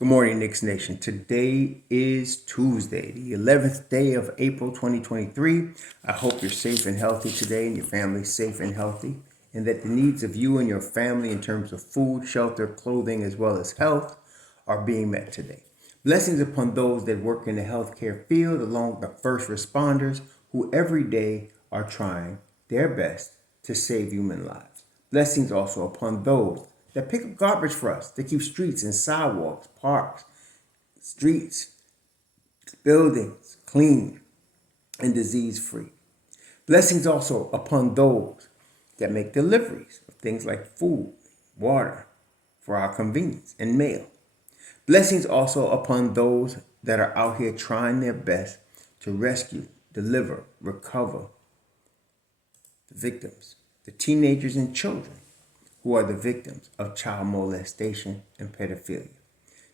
Good morning, Knicks Nation. Today is Tuesday, the 11th day of April 2023. I hope you're safe and healthy today and your family's safe and healthy, and that the needs of you and your family in terms of food, shelter, clothing, as well as health are being met today. Blessings upon those that work in the healthcare field, along with the first responders who every day are trying their best to save human lives. Blessings also upon those that pick up garbage for us, that keep streets and sidewalks, parks, streets, buildings clean and disease free. Blessings also upon those that make deliveries of things like food, water for our convenience, and mail. Blessings also upon those that are out here trying their best to rescue, deliver, recover the victims, the teenagers and children who are the victims of child molestation and pedophilia,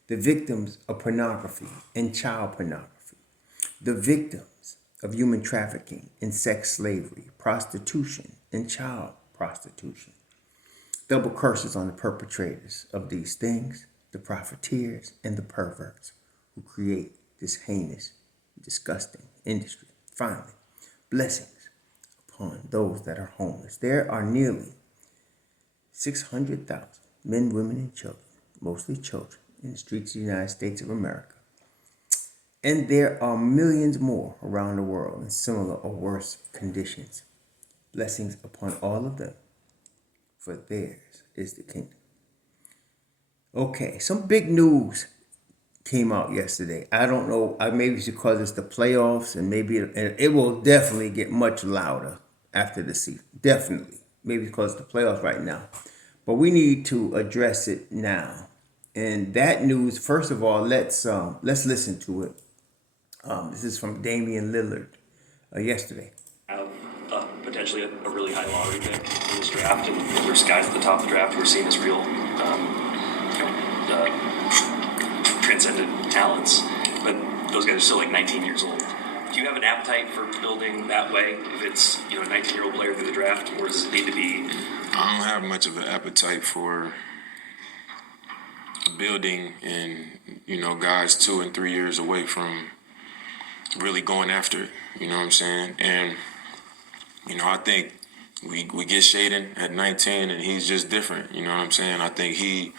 the victims of pornography and child pornography, the victims of human trafficking and sex slavery, prostitution and child prostitution. Double curses on the perpetrators of these things, the profiteers and the perverts who create this heinous, disgusting industry. Finally, blessings upon those that are homeless. There are nearly 600,000 men, women, and children, mostly children, in the streets of the United States of America. And there are millions more around the world in similar or worse conditions. Blessings upon all of them, for theirs is the kingdom. Okay, some big news came out yesterday. I don't know, maybe it's because it's the playoffs, and maybe it will definitely get much louder after the season. Definitely. Maybe because it's the playoffs right now. But we need to address it now. And that news, first of all, let's listen to it. This is from Damian Lillard yesterday. Have potentially a really high lottery pick in this draft, and there's guys at the top of the draft who are seen as real, transcendent talents, but those guys are still like 19 years old. Do you have an appetite for building that way? If it's a 19-year-old player through the draft, or does it need to be? I don't have much of an appetite for building and guys 2 and 3 years away from really going after it. You know what I'm saying? And I think we get Shaden at 19, and he's just different. You know what I'm saying? I think he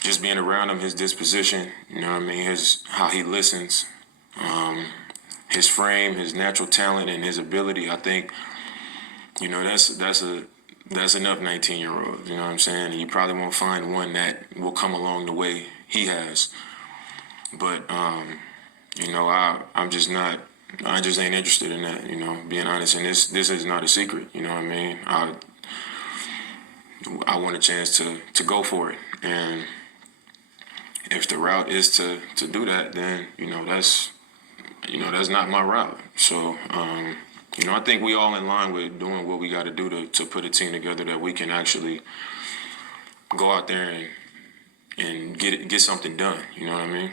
just being around him, his disposition. You know what I mean? How he listens, his frame, his natural talent, and his ability. I think that's enough 19-year-olds. You know what I'm saying? And you probably won't find one that will come along the way he has. But I'm just not. I just ain't interested in that. Being honest, and this is not a secret. You know what I mean? I want a chance to go for it, and if the route is to do that, then that's not my route. So I think we all in line with doing what we got to do to put a team together that we can actually go out there and get something done. You know what I mean?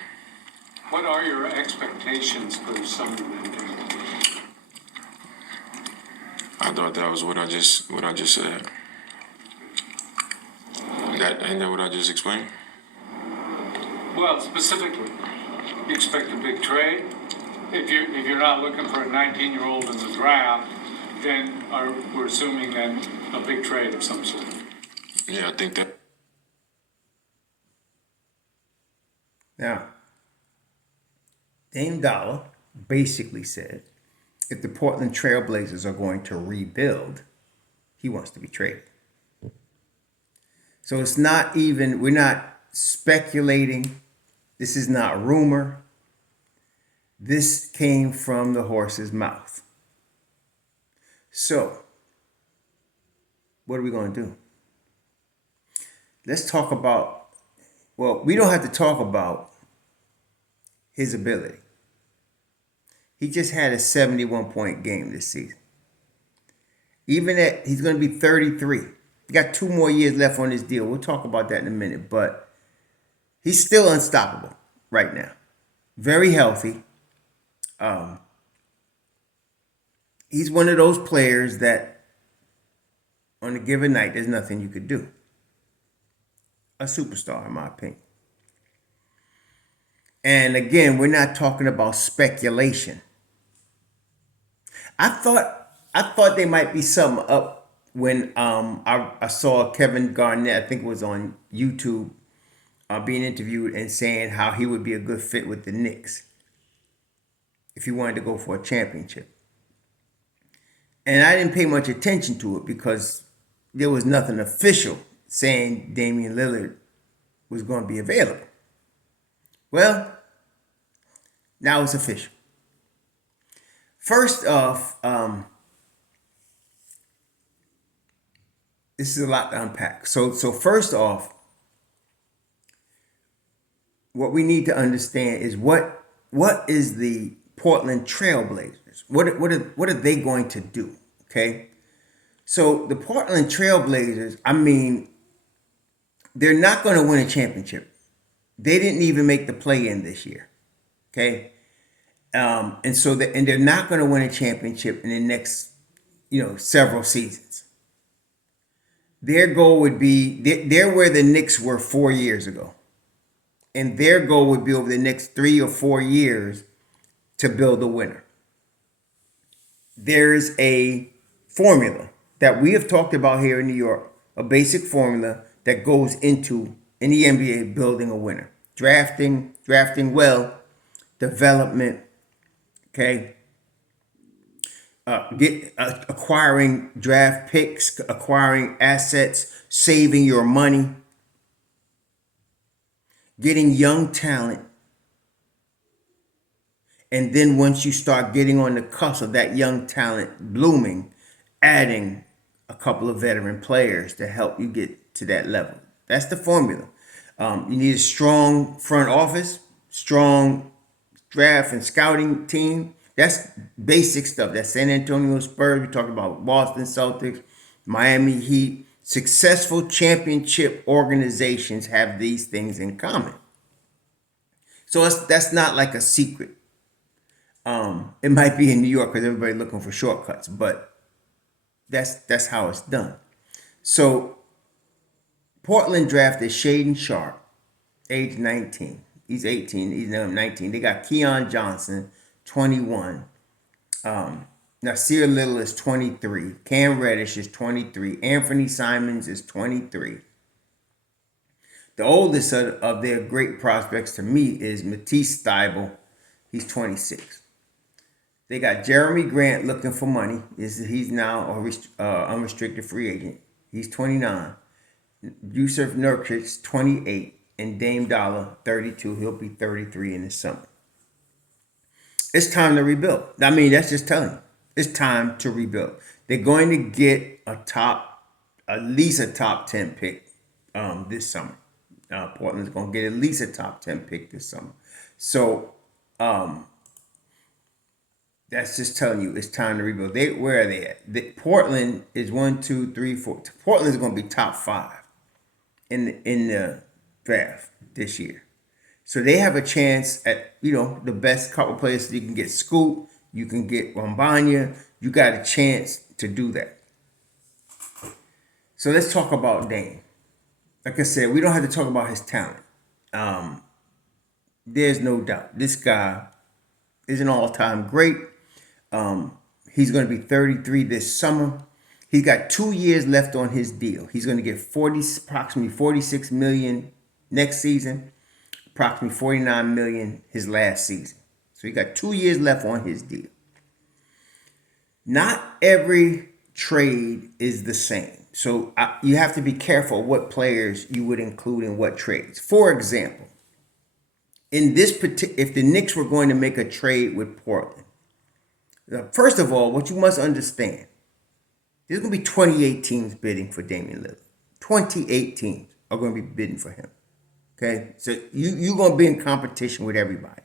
What are your expectations for Summer Renting? I thought that was what I just said. Ain't that what I just explained? Well, specifically, you expect a big trade. If you're not looking for a 19-year-old in the draft, then we're assuming then a big trade of some sort. Yeah, I think that. Now, Dame Dolla basically said if the Portland Trailblazers are going to rebuild, he wants to be traded. So it's not even, we're not speculating. This is not rumor. This came from the horse's mouth. So, what are we going to do? Let's talk about, well, we don't have to talk about his ability. He just had a 71-point game this season. Even at, he's going to be 33. He got 2 more years left on his deal. We'll talk about that in a minute. But he's still unstoppable right now. Very healthy. He's one of those players that on a given night, there's nothing you could do. A superstar, in my opinion. And again, we're not talking about speculation. I thought there might be something up when I saw Kevin Garnett, I think it was on YouTube, being interviewed and saying how he would be a good fit with the Knicks if he wanted to go for a championship. And I didn't pay much attention to it because there was nothing official saying Damian Lillard was going to be available. Well, now it's official. First off, this is a lot to unpack. So first off, what we need to understand is what is the Portland Trailblazers? What are they going to do? Okay, so the Portland Trailblazers, I mean, they're not going to win a championship. They didn't even make the play-in this year. Okay, and they're not going to win a championship in the next, several seasons. Their goal would be they're where the Knicks were 4 years ago, and their goal would be over the next 3 or 4 years to build a winner. There's a formula that we have talked about here in New York, a basic formula that goes into in the NBA building a winner. Drafting well, development, okay, acquiring draft picks, acquiring assets, saving your money, getting young talent. And then once you start getting on the cusp of that young talent blooming, adding a couple of veteran players to help you get to that level. That's the formula. You need a strong front office, strong draft and scouting team. That's basic stuff. That's San Antonio Spurs. We talked about Boston Celtics, Miami Heat. Successful championship organizations have these things in common. So that's not like a secret. It might be in New York because everybody's looking for shortcuts, but that's how it's done. So Portland drafted Shaden Sharp, age 19. He's 18. He's now 19. They got Keon Johnson, 21. Nasir Little is 23. Cam Reddish is 23. Anthony Simons is 23. The oldest of their great prospects to me is Matisse Thybulle. He's 26. They got Jeremy Grant looking for money. He's now an unrestricted free agent. He's 29. Yusuf Nurkic, 28. And Dame Dolla, 32. He'll be 33 in the summer. It's time to rebuild. I mean, that's just telling you. It's time to rebuild. They're going to get at least a top 10 pick this summer. Portland's going to get at least a top 10 pick this summer. So, that's just telling you it's time to rebuild. Where are they at? Portland is 1, 2, 3, 4. Portland is going to be top 5 in the draft this year. So they have a chance at, the best couple players. You can get Scoot, you can get Wembanyama. You got a chance to do that. So let's talk about Dame. Like I said, we don't have to talk about his talent. There's no doubt. This guy is an all-time great. He's going to be 33 this summer. He's got 2 years left on his deal. He's going to get approximately $46 million next season, approximately $49 million his last season. So he got 2 years left on his deal. Not every trade is the same. So you have to be careful what players you would include in what trades. For example, if the Knicks were going to make a trade with Portland, first of all, what you must understand, there's going to be 28 teams bidding for Damian Lillard. 28 teams are going to be bidding for him. Okay? So you're going to be in competition with everybody.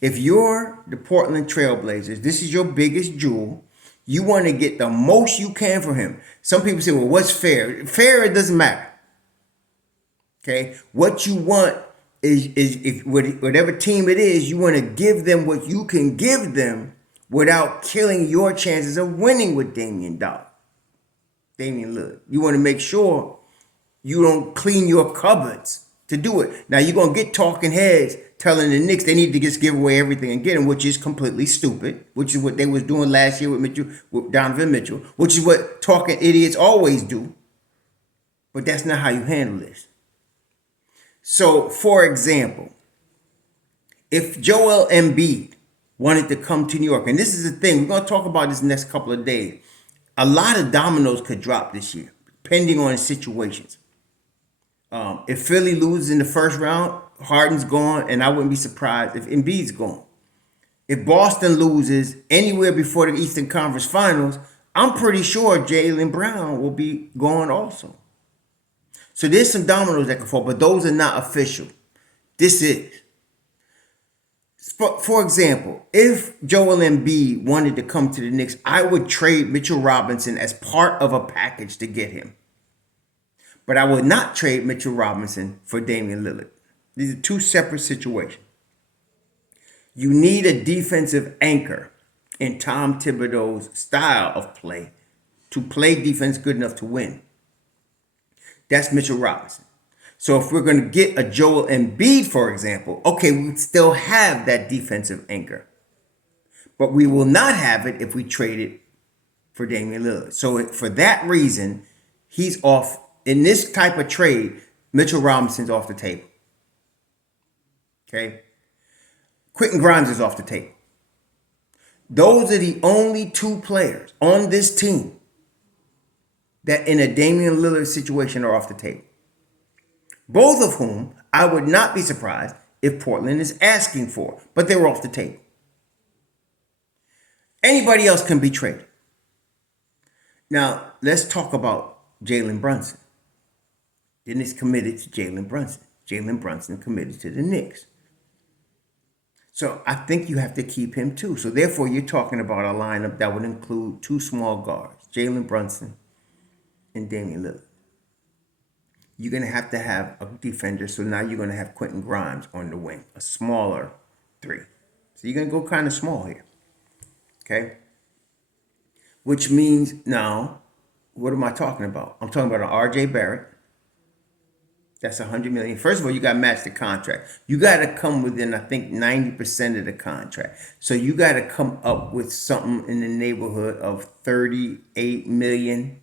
If you're the Portland Trailblazers, this is your biggest jewel. You want to get the most you can for him. Some people say, well, what's fair? Fair, it doesn't matter. Okay? What you want is if whatever team it is, you want to give them what you can give them without killing your chances of winning with Damian Lillard. You want to make sure you don't clean your cupboards to do it. Now, you're going to get talking heads telling the Knicks they need to just give away everything and get him, which is completely stupid, which is what they was doing last year with Donovan Mitchell, which is what talking idiots always do. But that's not how you handle this. So, for example, if Joel Embiid wanted to come to New York, and this is the thing, we're going to talk about this next couple of days, a lot of dominoes could drop this year, depending on situations. If Philly loses in the first round, Harden's gone, and I wouldn't be surprised if Embiid's gone. If Boston loses anywhere before the Eastern Conference Finals, I'm pretty sure Jaylen Brown will be gone also. So there's some dominoes that can fall, but those are not official. This is. For example, if Joel Embiid wanted to come to the Knicks, I would trade Mitchell Robinson as part of a package to get him. But I would not trade Mitchell Robinson for Damian Lillard. These are two separate situations. You need a defensive anchor in Tom Thibodeau's style of play to play defense good enough to win. That's Mitchell Robinson. So if we're going to get a Joel Embiid, for example, okay, we still have that defensive anchor. But we will not have it if we trade it for Damian Lillard. So for that reason, he's off. In this type of trade, Mitchell Robinson's off the table. Okay? Quentin Grimes is off the table. Those are the only two players on this team that in a Damian Lillard situation are off the table. Both of whom I would not be surprised if Portland is asking for, but they're off the table. Anybody else can be traded. Now, let's talk about Jalen Brunson. The Knicks committed to Jalen Brunson. Jalen Brunson committed to the Knicks. So I think you have to keep him too. So therefore, you're talking about a lineup that would include two small guards, Jalen Brunson and Damian Lillard. You're going to have a defender. So now you're going to have Quentin Grimes on the wing, a smaller three. So you're going to go kind of small here. Okay? Which means now, what am I talking about? I'm talking about an RJ Barrett. That's $100 million. First of all, you got to match the contract. You got to come within, I think, 90% of the contract. So you got to come up with something in the neighborhood of 38 million,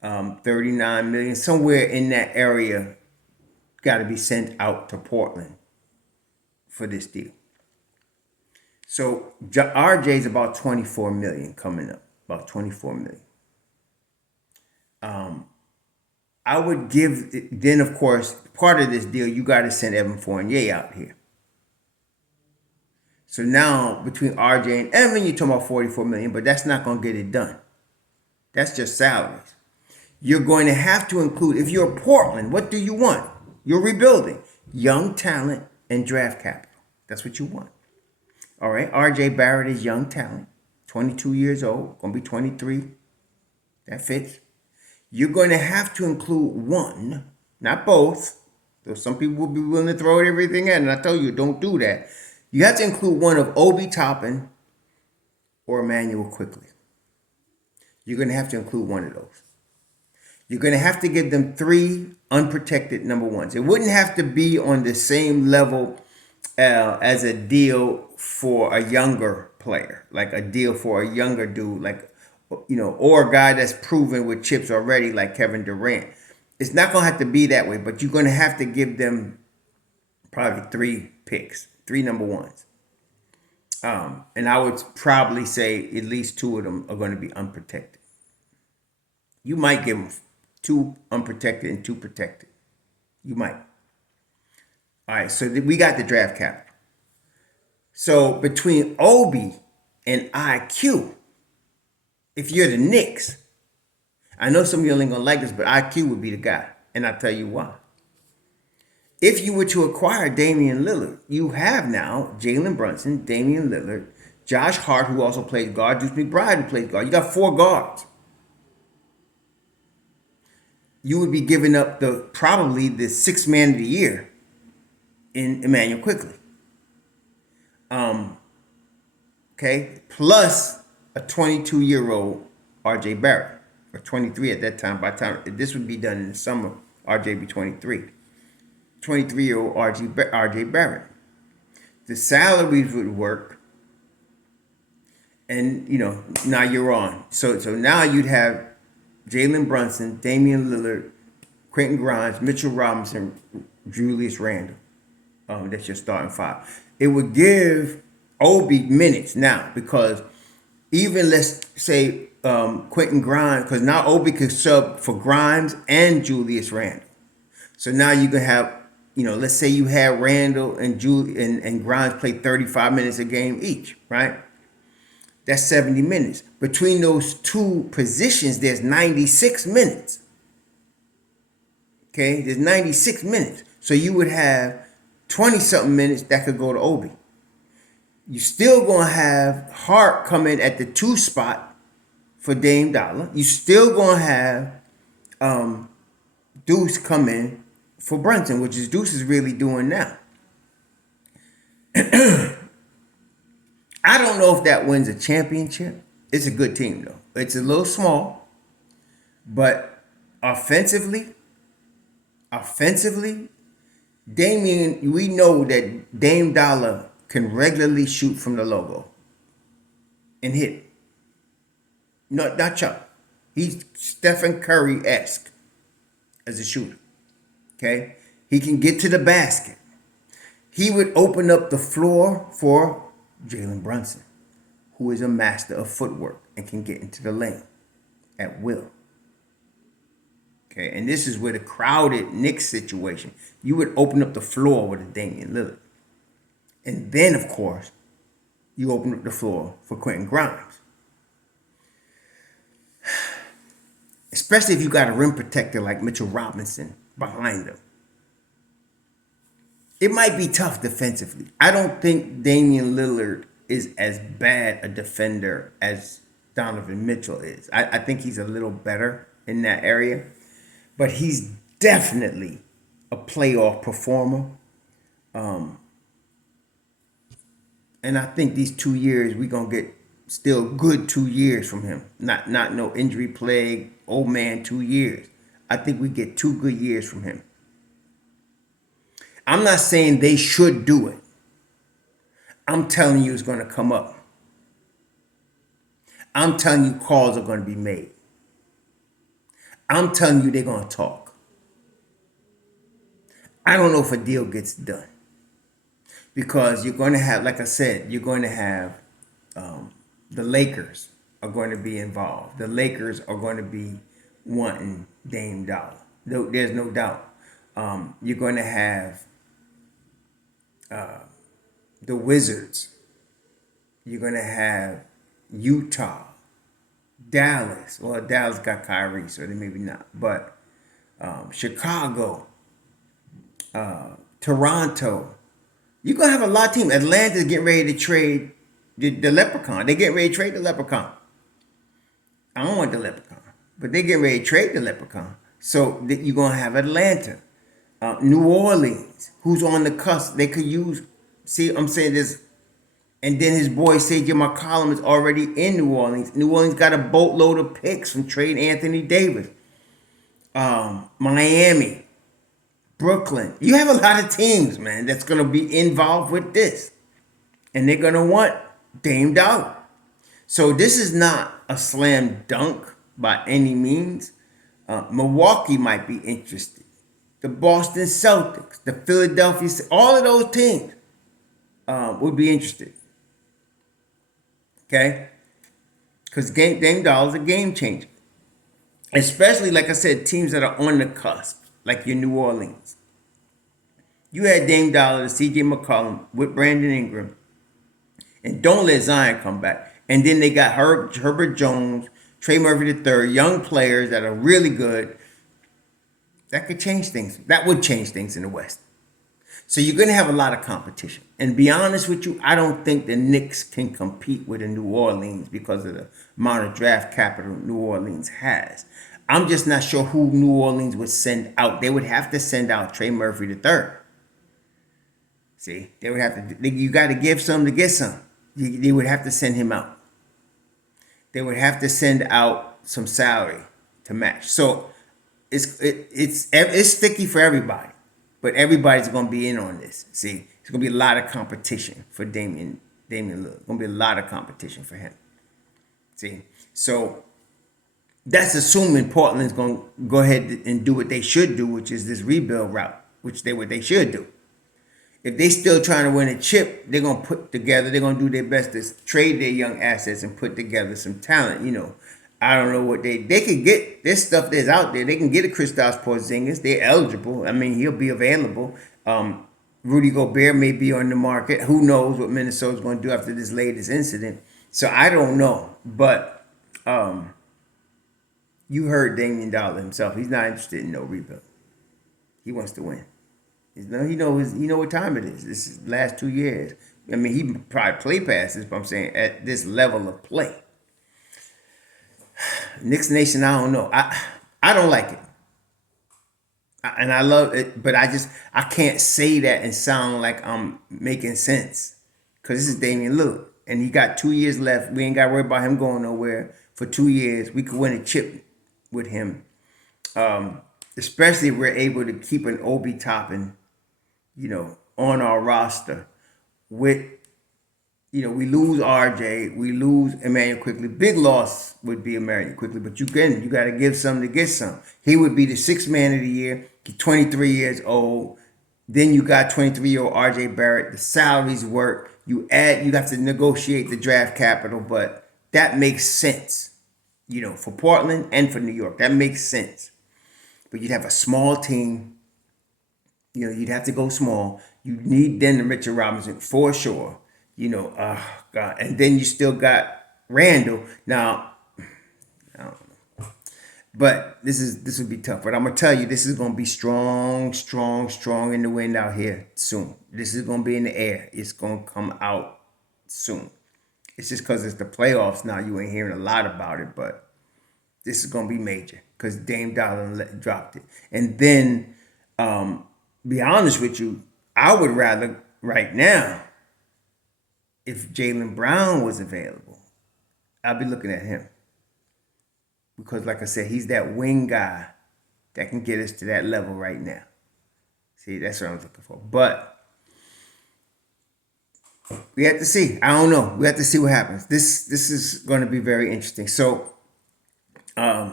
39 million, somewhere in that area. Got to be sent out to Portland for this deal. So RJ's about 24 million coming up, about 24 million. I would give, then of course, part of this deal, you got to send Evan Fournier out here. So now between RJ and Evan, you're talking about 44 million, but that's not going to get it done. That's just salaries. You're going to have to include, if you're Portland, what do you want? You're rebuilding. Young talent and draft capital. That's what you want. All right, RJ Barrett is young talent, 22 years old, going to be 23. That fits. You're going to have to include one, not both. Though some people will be willing to throw everything at, and I tell you, don't do that. You have to include one of Obi Toppin or Emmanuel Quickly. You're going to have to include one of those. You're going to have to give them 3 unprotected number ones. It wouldn't have to be on the same level as a deal for a younger player, like a deal for a younger dude, like, you know, or a guy that's proven with chips already, like Kevin Durant. It's not going to have to be that way, but you're going to have to give them probably 3 picks, 3 number ones. And I would probably say at least 2 of them are going to be unprotected. You might give them 2 unprotected and 2 protected. You might. All right, so we got the draft capital. So between Obi and IQ, if you're the Knicks, I know some of you ain't going to like this, but IQ would be the guy. And I'll tell you why. If you were to acquire Damian Lillard, you have now Jalen Brunson, Damian Lillard, Josh Hart, who also plays guard, Deuce McBride, who plays guard. You got 4 guards. You would be giving up probably the 6th man of the year in Emmanuel Quickly. Okay, plus a 22-year-old RJ Barrett, or 23 at that time. By the time this would be done in the summer, RJ be 23. 23-year-old RJ Barrett. the salaries would work, and now you're on. So now you'd have Jalen Brunson, Damian Lillard, Quentin Grimes, Mitchell Robinson, Julius Randle. That's your starting five. It would give Obi minutes now, because even let's say Quentin Grimes, because now Obi could sub for Grimes and Julius Randle. So now you can have, let's say you had Randle and and Grimes play 35 minutes a game each, right? That's 70 minutes. Between those two positions, there's 96 minutes. Okay, there's 96 minutes. So you would have 20-something minutes that could go to Obi. You still gonna have Hart come in at the 2 spot for Dame Dolla. You still gonna have Deuce come in for Brunson, which is Deuce is really doing now. I don't know if that wins a championship. It's a good team though. It's a little small, but offensively, Damian, we know that Dame Dolla can regularly shoot from the logo and hit. Not Chuck. He's Stephen Curry-esque as a shooter. Okay? He can get to the basket. He would open up the floor for Jalen Brunson, who is a master of footwork and can get into the lane at will. Okay, and this is where the crowded Knicks situation, you would open up the floor with a Damian Lillard. And then, of course, you open up the floor for Quentin Grimes. Especially if you got a rim protector like Mitchell Robinson behind them. It might be tough defensively. I don't think Damian Lillard is as bad a defender as Donovan Mitchell is. I think he's a little better in that area. But he's definitely a playoff performer. And I think these 2 years, we're going to get still good 2 years from him. Not no injury plague, old man 2 years. I think we get 2 good years from him. I'm not saying they should do it. I'm telling you it's going to come up. I'm telling you calls are going to be made. I'm telling you they're going to talk. I don't know if a deal gets done. Because you're going to have, like I said, you're going to have the Lakers are going to be involved. The Lakers are going to be wanting Dame Dolla. There's no doubt. You're going to have the Wizards. You're going to have Utah, Dallas. Well, Dallas got Kyrie, so they maybe not. But Chicago, Toronto. You're going to have a lot of teams. Atlanta's getting ready to trade the Leprechaun. They're getting ready to trade the Leprechaun. I don't want the Leprechaun, but they're getting ready to trade the Leprechaun. So you're going to have Atlanta. New Orleans, who's on the cusp. They could use, see, I'm saying this, and then his boy CJ McCollum is already in New Orleans. New Orleans got a boatload of picks from trading Anthony Davis. Miami, Brooklyn. You have a lot of teams, man, that's going to be involved with this. And they're going to want Dame Dolla. So this is not a slam dunk by any means. Milwaukee might be interested. The Boston Celtics, the Philadelphia, all of those teams would be interested. Okay? Because Dame Dolla is a game changer. Especially, like I said, teams that are on the cusp, like your New Orleans. You had Dame Dolla, CJ McCollum with Brandon Ingram. And don't let Zion come back. And then they got Herbert Jones, Trey Murphy III, young players that are really good. That could change things. That would change things in the West. So you're going to have a lot of competition. And to be honest with you, I don't think the Knicks can compete with the New Orleans because of the amount of draft capital New Orleans has. I'm just not sure who New Orleans would send out. They would have to send out Trey Murphy III. See, they would have to. You got to give some to get some. They would have to send him out. They would have to send out some salary to match. So it's sticky for everybody, but everybody's going to be in on this. See, There's gonna be a lot of competition for Damian Lillard. Gonna be a lot of competition for him. See, so that's assuming Portland's gonna go ahead and do what they should do, which is this rebuild route, which what they should do. If they still trying to win a chip, they're gonna put together. They're gonna do their best to trade their young assets and put together some talent. I don't know what they could get. This stuff that's out there. They can get a Kristaps Porzingis. They're eligible. I mean, he'll be available. Rudy Gobert may be on the market. Who knows what Minnesota's going to do after this latest incident? So I don't know. But you heard Damian Dolla himself. He's not interested in no rebuild. He wants to win. He know what time it is. This is the last 2 years. I mean, he probably play past this, but I'm saying at this level of play. Knicks Nation, I don't know. I don't like it. And I love it, but I can't say that and sound like I'm making sense. Because this is Damian Lillard. And he got 2 years left. We ain't got to worry about him going nowhere for 2 years. We could win a chip with him. Especially if we're able to keep an Obi Toppin, on our roster with, we lose RJ, we lose Emmanuel Quickly. Big loss would be Emmanuel Quickly, but you got to give some to get some. He would be the sixth man of the year. He's 23 years old. Then you got 23-year-old RJ Barrett. The salaries work. You have to negotiate the draft capital, but that makes sense, for Portland and for New York. That makes sense. But you'd have a small team. You'd have to go small. You need Denton Richard Robinson for sure. God. And then you still got Randall. Now, I don't know. But this would be tough. But I'm gonna tell you, this is gonna be strong in the wind out here soon. This is gonna be in the air. It's gonna come out soon. It's just because it's the playoffs now. You ain't hearing a lot about it, but this is gonna be major because Dame Dolla dropped it. And then, be honest with you, I would rather right now, if Jaylen Brown was available, I'd be looking at him. Because like I said, he's that wing guy that can get us to that level right now. See, that's what I'm looking for. But we have to see. I don't know. We have to see what happens. This is going to be very interesting. So, I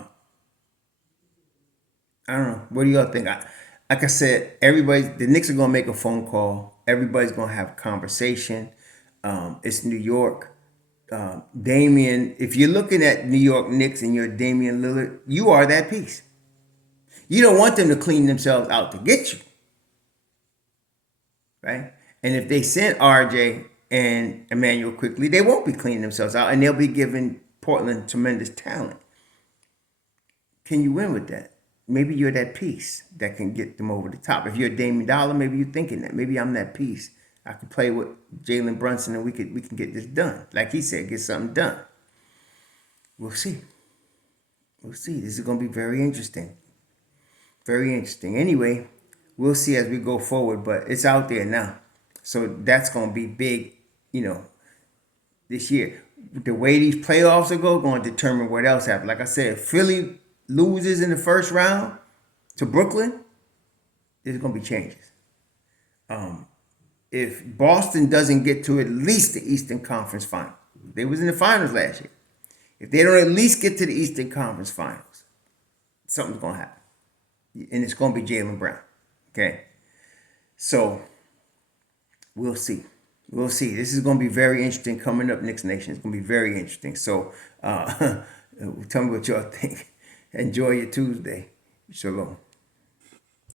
don't know. What do y'all think? Like I said, the Knicks are going to make a phone call. Everybody's going to have a conversation. It's New York. Damian, if you're looking at New York Knicks and you're Damian Lillard, you are that piece. You don't want them to clean themselves out to get you. Right? And if they send RJ and Emmanuel Quickly, they won't be cleaning themselves out and they'll be giving Portland tremendous talent. Can you win with that? Maybe you're that piece that can get them over the top. If you're Damian Dolla, maybe you're thinking that. Maybe I'm that piece. I can play with Jalen Brunson and we can get this done. Like he said, get something done. We'll see. We'll see. This is going to be very interesting. Very interesting. Anyway, we'll see as we go forward, but it's out there now. So that's going to be big, this year. The way these playoffs are going to determine what else happens. Like I said, if Philly loses in the first round to Brooklyn, there's going to be changes. If Boston doesn't get to at least the Eastern Conference Finals, they was in the finals last year. If they don't at least get to the Eastern Conference Finals, something's going to happen. And it's going to be Jaylen Brown. Okay? So, we'll see. We'll see. This is going to be very interesting coming up, Knicks Nation. It's going to be very interesting. So, tell me what y'all think. Enjoy your Tuesday. Shalom.